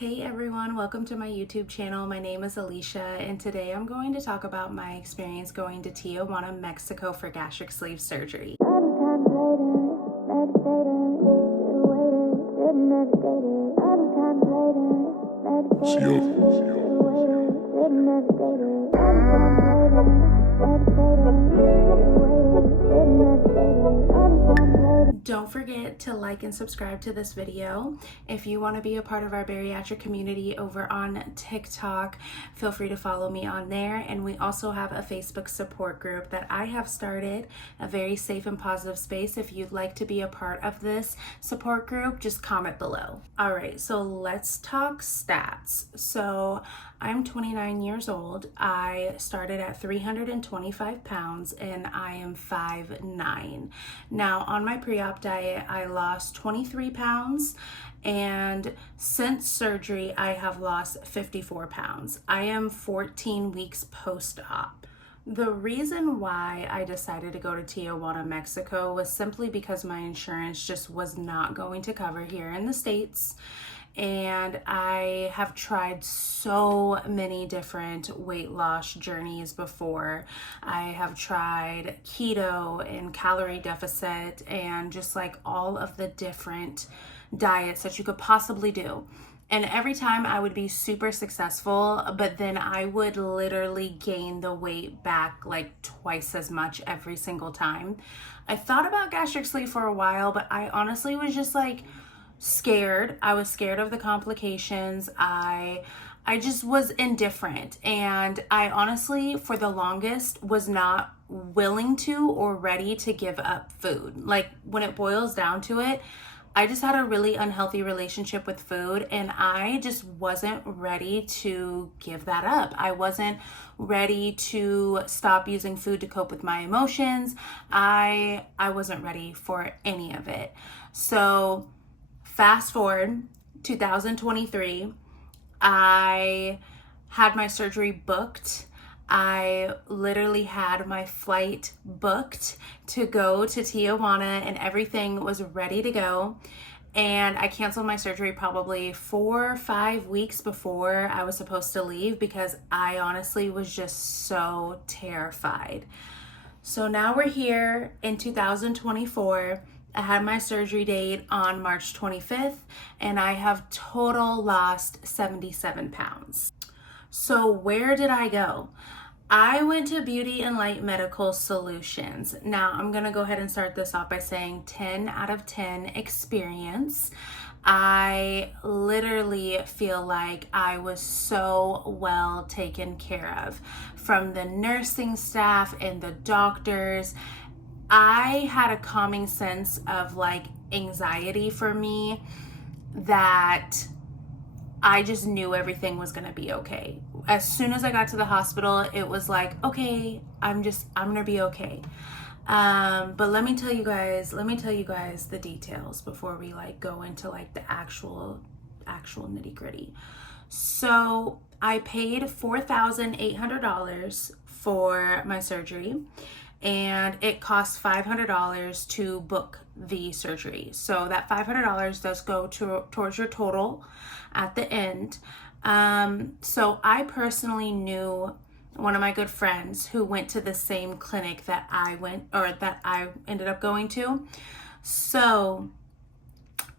Hey everyone, welcome to my YouTube channel. My name is Alicia, and today I'm going to talk about my experience going to Tijuana, Mexico for gastric sleeve surgery. Don't forget to like and subscribe to this video. If you want to be a part of our bariatric community over on TikTok, feel free to follow me on there. And we also have a Facebook support group that I have started, a very safe and positive space. If you'd like to be a part of this support group, just comment below. All right, so let's talk stats. So I'm 29 years old. I started at 325 pounds and I am 5'9". Now on my pre-op diet, I lost 23 pounds, and since surgery, I have lost 54 pounds. I am 14 weeks post-op. The reason why I decided to go to Tijuana, Mexico was simply because my insurance just was not going to cover here in the States. And I have tried so many different weight loss journeys before. I have tried keto and calorie deficit and just like all of the different diets that you could possibly do. And every time I would be super successful, but then I would literally gain the weight back like twice as much every single time. I thought about gastric sleeve for a while, but I honestly was just like, scared. I was scared of the complications. I just was indifferent, and I honestly for the longest was not willing to or ready to give up food. Like when it boils down to it, I just had a really unhealthy relationship with food, and I just wasn't ready to give that up. I wasn't ready to stop using food to cope with my emotions. I wasn't ready for any of it. So fast forward 2023, I had my surgery booked. I literally had my flight booked to go to Tijuana and everything was ready to go. And I canceled my surgery probably 4 or 5 weeks before I was supposed to leave because I honestly was just so terrified. So now we're here in 2024. I had my surgery date on March 25th, and I have total lost 77 pounds. So where did I go? I went to Beauty and Light Medical Solutions. Now I'm gonna go ahead and start this off by saying 10 out of 10 experience. I literally feel like I was so well taken care of from the nursing staff and the doctors. I had a calming sense of like anxiety for me that I just knew everything was going to be okay. As soon as I got to the hospital, it was like, okay, I'm going to be okay. But let me tell you guys the details before we like go into like the actual nitty gritty. So I paid $4,800 for my surgery, and it costs $500 to book the surgery. So that $500 does go towards your total at the end. So I personally knew one of my good friends who went to the same clinic that I ended up going to. So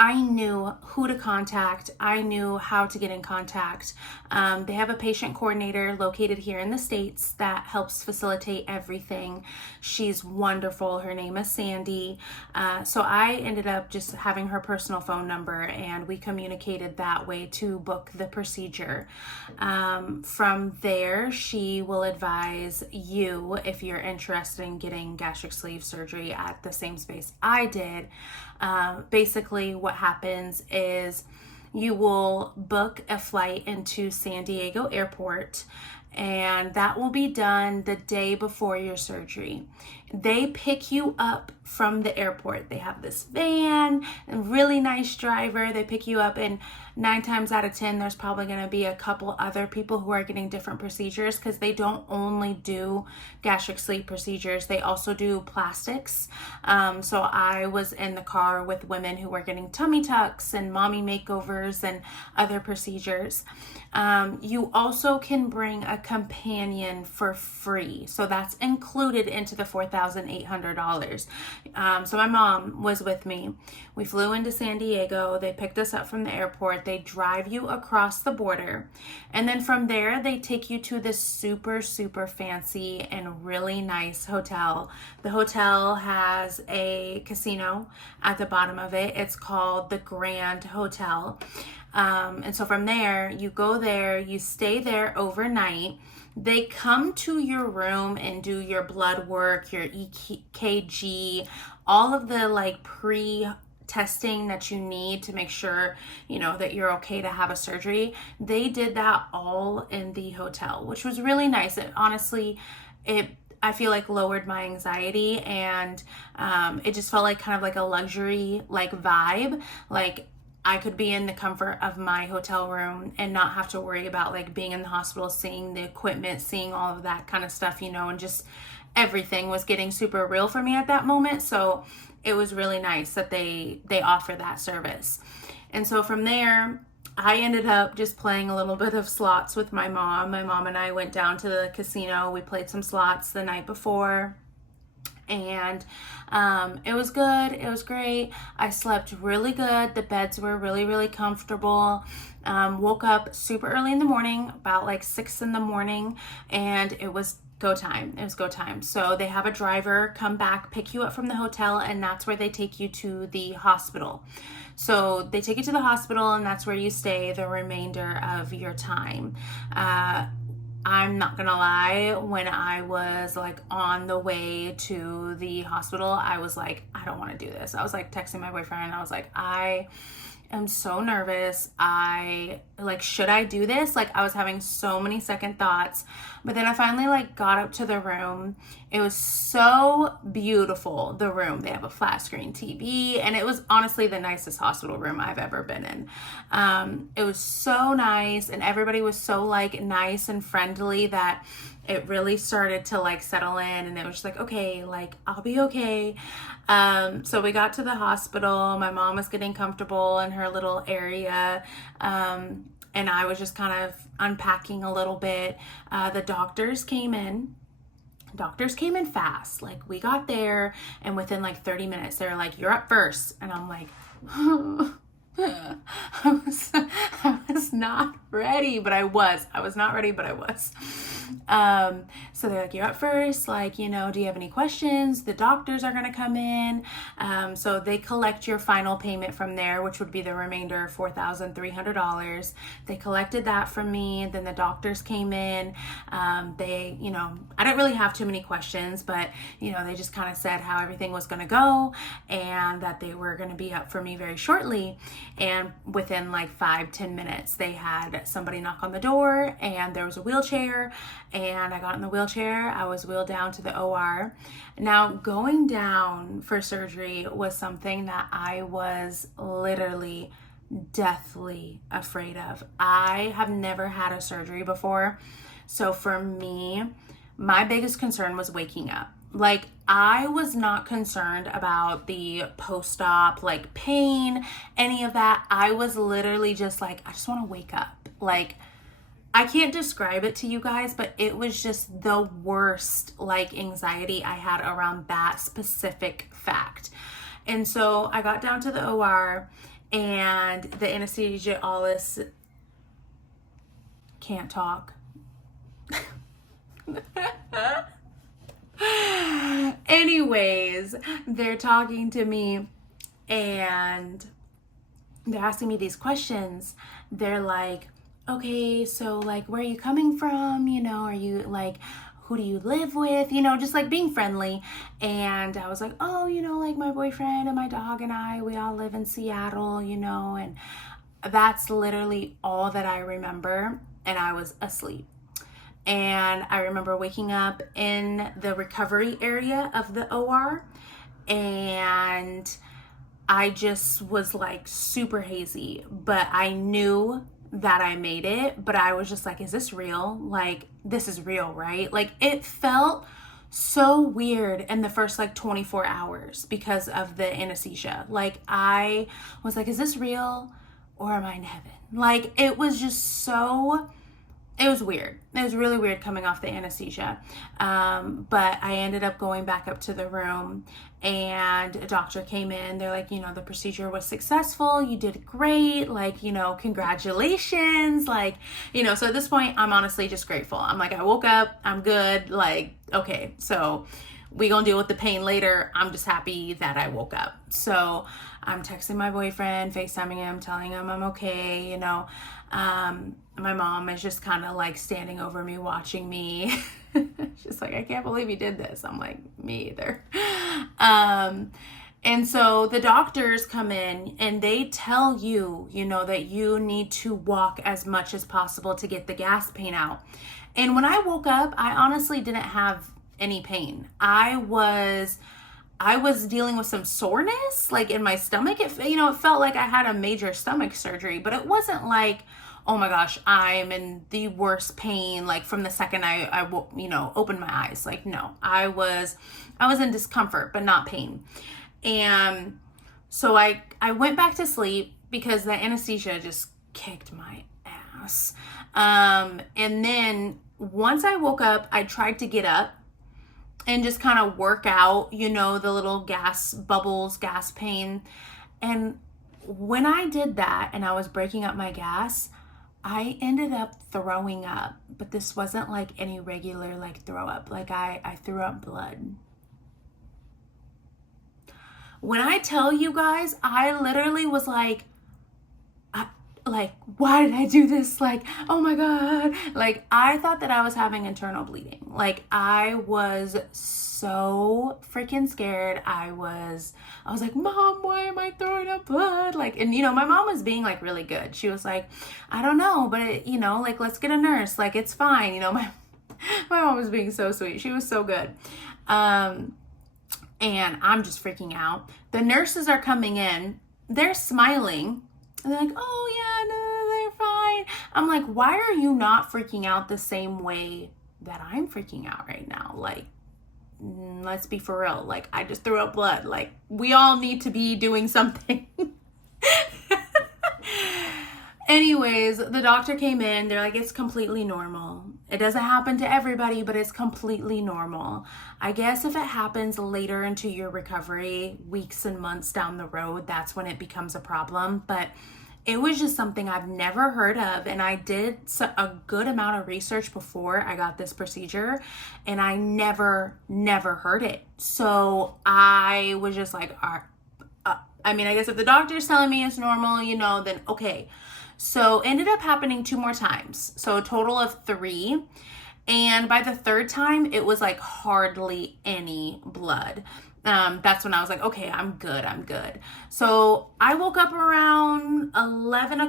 I knew who to contact. I knew how to get in contact. They have a patient coordinator located here in the States that helps facilitate everything. She's wonderful. Her name is Sandy. So I ended up just having her personal phone number, and we communicated that way to book the procedure. From there, she will advise you if you're interested in getting gastric sleeve surgery at the same space I did. Basically, what happens is you will book a flight into San Diego Airport, and that will be done the day before your surgery. They pick you up from the airport. They have this van, a really nice driver. They pick you up, and 9 times out of 10, there's probably going to be a couple other people who are getting different procedures, because they don't only do gastric sleeve procedures, they also do plastics. So I was in the car with women who were getting tummy tucks and mommy makeovers and other procedures. You also can bring a companion for free, so that's included into the $4,800. So my mom was with me. We flew into San Diego. They picked us up from the airport. They drive you across the border, and then from there they take you to this super fancy and really nice hotel. The hotel has a casino at the bottom of it. It's called the Grand Hotel. And so from there, you go there, you stay there overnight. They come to your room and do your blood work, your EKG, all of the like pre-testing that you need to make sure, you know, that you're okay to have a surgery. They did that all in the hotel, which was really nice. It honestly, I feel like lowered my anxiety, and it just felt like kind of like a luxury like vibe. Like I could be in the comfort of my hotel room and not have to worry about like being in the hospital, seeing the equipment, seeing all of that kind of stuff, you know, and just everything was getting super real for me at that moment. So it was really nice that they offer that service. And so from there, I ended up just playing a little bit of slots with my mom. My mom and I went down to the casino. We played some slots the night before, and it was good. It was great. I slept really good. The beds were really comfortable. Woke up super early in the morning, about like 6 in the morning, and it was go time. It was go time. So they have a driver come back, pick you up from the hotel, and that's where they take you to the hospital. So they take you to the hospital, and that's where you stay the remainder of your time. I'm not gonna lie, when I was like on the way to the hospital, I was like, I don't want to do this. I was like texting my boyfriend, and I was like, I am so nervous. Should I do this? Like, I was having so many second thoughts. But then I finally like got up to the room. It was so beautiful, the room. They have a flat screen TV, and it was honestly the nicest hospital room I've ever been in. It was so nice, and everybody was so like nice and friendly that it really started to like settle in, and it was just like, okay, like I'll be okay. So we got to the hospital. My mom was getting comfortable in her little area. And I was just kind of unpacking a little bit. The doctors came in. Doctors came in fast. Like, we got there, and within like 30 minutes, they were like, you're up first. And I'm like, I was not ready, but I was. I was not ready, but I was. So they're like, you're up first, like, you know, do you have any questions? The doctors are going to come in. So they collect your final payment from there, which would be the remainder of $4,300. They collected that from me. Then the doctors came in. They, you know, I didn't really have too many questions, but, you know, they just kind of said how everything was going to go and that they were going to be up for me very shortly. And within like 5-10 minutes, they had somebody knock on the door, and there was a wheelchair, and I got in the wheelchair. I was wheeled down to the OR. Now, going down for surgery was something that I was literally deathly afraid of. I have never had a surgery before. So for me, my biggest concern was waking up. Like, I was not concerned about the post-op, like pain, any of that. I was literally just like, I just want to wake up. Like, I can't describe it to you guys, but it was just the worst like anxiety I had around that specific fact. And so I got down to the OR, and the anesthesiologist can't talk. Anyways, they're talking to me, and they're asking me these questions. They're like, okay, so like, where are you coming from? You know, are you like, who do you live with? You know, just like being friendly. And I was like, oh, you know, like my boyfriend and my dog and I, we all live in Seattle, you know, and that's literally all that I remember. And I was asleep. And I remember waking up in the recovery area of the OR, and I just was like super hazy, but I knew that I made it, but I was just like, is this real? Like, this is real, right? Like, it felt so weird in the first like 24 hours because of the anesthesia. Like, I was like, is this real or am I in heaven? Like, it was just so, it was weird. It was really weird coming off the anesthesia. But I ended up going back up to the room, and a doctor came in. They're like, you know, the procedure was successful. You did great. Like, you know, congratulations. Like, you know, so at this point, I'm honestly just grateful. I'm like, I woke up, I'm good. Like, okay, so we gonna deal with the pain later. I'm just happy that I woke up. So I'm texting my boyfriend, FaceTiming him, telling him I'm okay, you know. My mom is just kind of like standing over me, watching me. She's like, I can't believe you did this. I'm like, me either. And so the doctors come in and they tell you, you know, that you need to walk as much as possible to get the gas pain out. And when I woke up, I honestly didn't have any pain. I was dealing with some soreness, like in my stomach. It felt like I had a major stomach surgery, but it wasn't like, oh my gosh, I'm in the worst pain, like from the second I opened my eyes. Like, no, I was in discomfort, but not pain. And so I went back to sleep because the anesthesia just kicked my ass. And then once I woke up, I tried to get up and just kind of work out, you know, the little gas bubbles, gas pain. And when I did that and I was breaking up my gas, I ended up throwing up. But this wasn't like any regular like throw up. Like I threw up blood. When I tell you guys, I literally was like, why did I do this? Like, oh my God. Like, I thought that I was having internal bleeding. Like, I was so freaking scared. I was like, Mom, why am I throwing up blood? Like, and you know, my mom was being like really good. She was like, I don't know, but you know, like, let's get a nurse. Like, it's fine. You know, my mom was being so sweet. She was so good. And I'm just freaking out. The nurses are coming in. They're smiling. And they're like, oh yeah, no, they're fine. I'm like, why are you not freaking out the same way that I'm freaking out right now? Like, let's be for real. Like, I just threw up blood. Like, we all need to be doing something. Anyways, the doctor came in. They're like, it's completely normal. It doesn't happen to everybody, but it's completely normal. I guess if it happens later into your recovery, weeks and months down the road, that's when it becomes a problem. But it was just something I've never heard of. And I did a good amount of research before I got this procedure, and I never heard it. So I was just like, I mean, I guess if the doctor's telling me it's normal, you know, then okay. So ended up happening 2 more times. So a total of 3. And by the 3rd time, it was like hardly any blood. That's when I was like, okay, I'm good. So I woke up around 11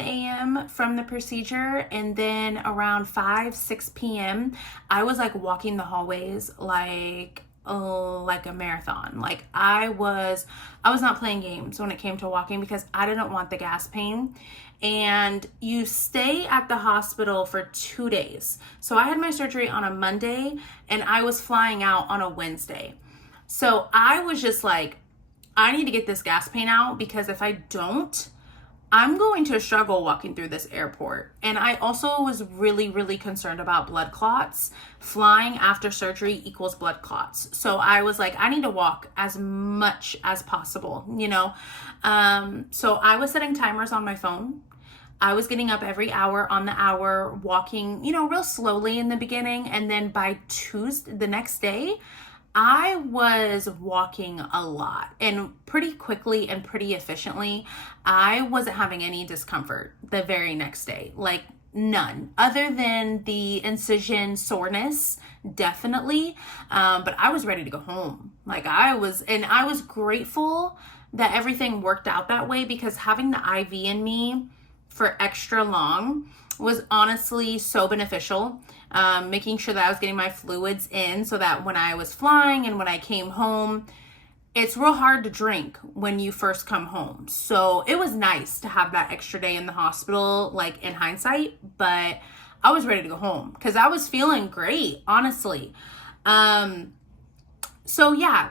a.m. from the procedure. And then around 6 p.m., I was like walking the hallways like a marathon. Like I was not playing games when it came to walking because I didn't want the gas pain. And you stay at the hospital for 2 days. So I had my surgery on a Monday and I was flying out on a Wednesday. So I was just like, I need to get this gas pain out because if I don't, I'm going to struggle walking through this airport. And I also was really concerned about blood clots. Flying after surgery equals blood clots. So I was like, I need to walk as much as possible, you know? So I was setting timers on my phone. I was getting up every hour on the hour, walking, you know, real slowly in the beginning. And then by Tuesday, the next day, I was walking a lot and pretty quickly and pretty efficiently. I wasn't having any discomfort the very next day, like none, other than the incision soreness, definitely. But I was ready to go home. Like I was grateful that everything worked out that way because having the IV in me for extra long, was honestly so beneficial. Making sure that I was getting my fluids in so that when I was flying and when I came home, it's real hard to drink when you first come home. So it was nice to have that extra day in the hospital, like in hindsight, but I was ready to go home because I was feeling great, honestly. So yeah,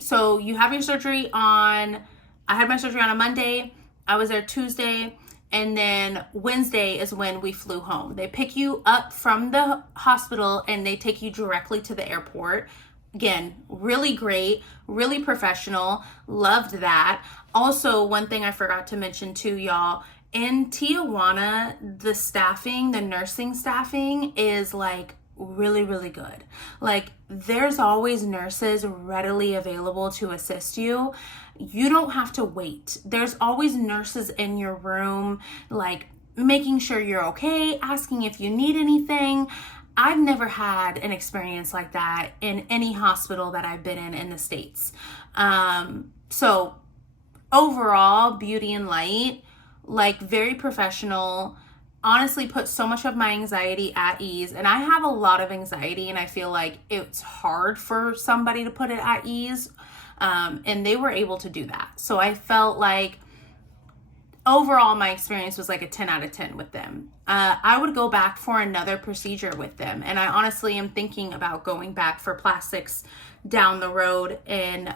so you have your surgery I had my surgery on a Monday. I was there Tuesday. And then Wednesday is when we flew home. They pick you up from the hospital and they take you directly to the airport. Again, really great, really professional. Loved that. Also, one thing I forgot to mention too, y'all, in Tijuana, the nursing staffing is like really, really good. Like there's always nurses readily available to assist you. You don't have to wait. There's always nurses in your room, like making sure you're okay, asking if you need anything. I've never had an experience like that in any hospital that I've been in the States. So overall, Beauty and Light, like very professional, honestly put so much of my anxiety at ease. And I have a lot of anxiety and I feel like it's hard for somebody to put it at ease. And they were able to do that. So I felt like overall my experience was like a 10 out of 10 with them. I would go back for another procedure with them. And I honestly am thinking about going back for plastics down the road in,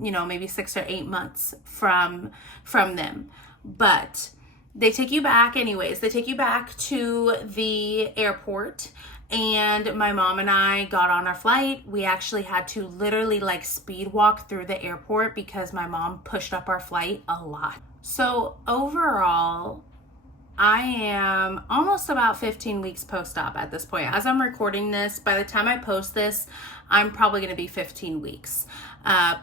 maybe 6 or 8 months from them. But they take you back anyways. They take you back to the airport. And my mom and I got on our flight. We actually had to literally like speed walk through the airport because my mom pushed up our flight a lot. So overall, I am almost about 15 weeks post-op at this point. As I'm recording this, by the time I post this, I'm probably going to be 15 weeks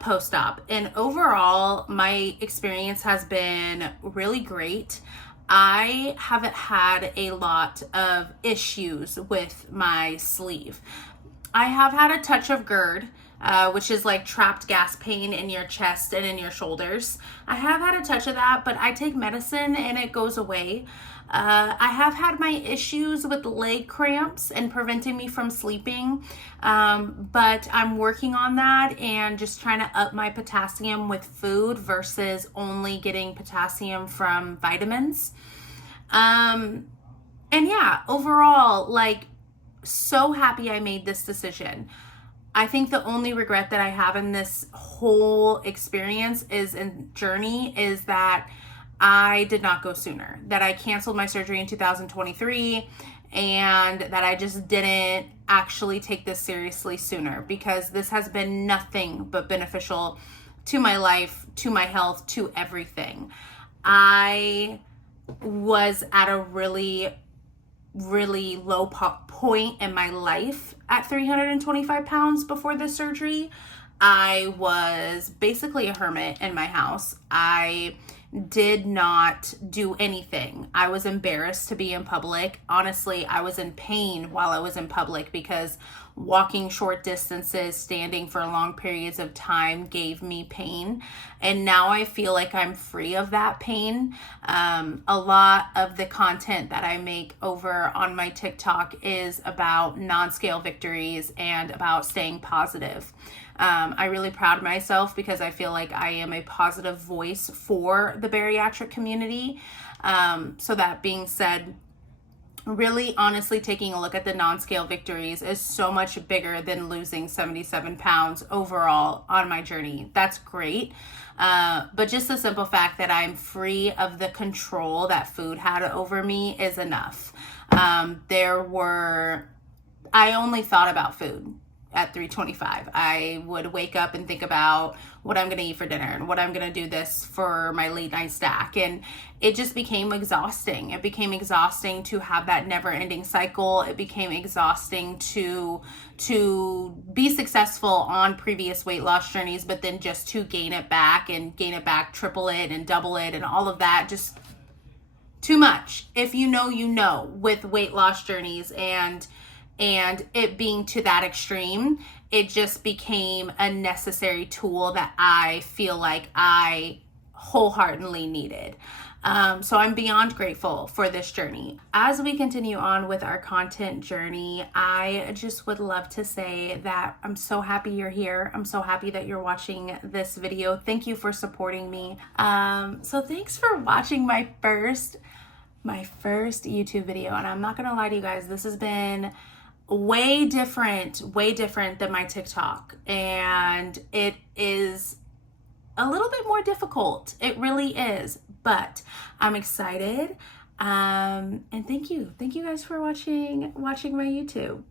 post-op. And overall, my experience has been really great. I haven't had a lot of issues with my sleeve. I have had a touch of GERD, which is like trapped gas pain in your chest and in your shoulders. I have had a touch of that, but I take medicine and it goes away. I have had my issues with leg cramps and preventing me from sleeping, but I'm working on that and just trying to up my potassium with food versus only getting potassium from vitamins. And yeah, overall, like, so happy I made this decision. I think the only regret that I have in this whole experience is that I did not go sooner, that I canceled my surgery in 2023 and that I just didn't actually take this seriously sooner, because this has been nothing but beneficial to my life, to my health, to everything. I was at a really, really low point in my life at 325 pounds before this surgery. I was basically a hermit in my house. I did not do anything. I was embarrassed to be in public. Honestly, I was in pain while I was in public because walking short distances, standing for long periods of time gave me pain. And now I feel like I'm free of that pain. A lot of the content that I make over on my TikTok is about non-scale victories and about staying positive. I'm really proud of myself because I feel like I am a positive voice for the bariatric community. So that being said, really honestly taking a look at the non-scale victories is so much bigger than losing 77 pounds overall on my journey. That's great. But just the simple fact that I'm free of the control that food had over me is enough. I only thought about food at 325. I would wake up and think about what I'm going to eat for dinner and what I'm going to do this for my late night snack. And it just became exhausting. It became exhausting to have that never ending cycle. It became exhausting to be successful on previous weight loss journeys, but then just to gain it back, triple it and double it and all of that, just too much. If you know, with weight loss journeys and it being to that extreme, it just became a necessary tool that I feel like I wholeheartedly needed. So I'm beyond grateful for this journey. As we continue on with our content journey, I just would love to say that I'm so happy you're here. I'm so happy that you're watching this video. Thank you for supporting me. So thanks for watching my first YouTube video. And I'm not gonna lie to you guys, this has been way different than my TikTok. And it is a little bit more difficult. It really is, but I'm excited. And thank you guys for watching my YouTube.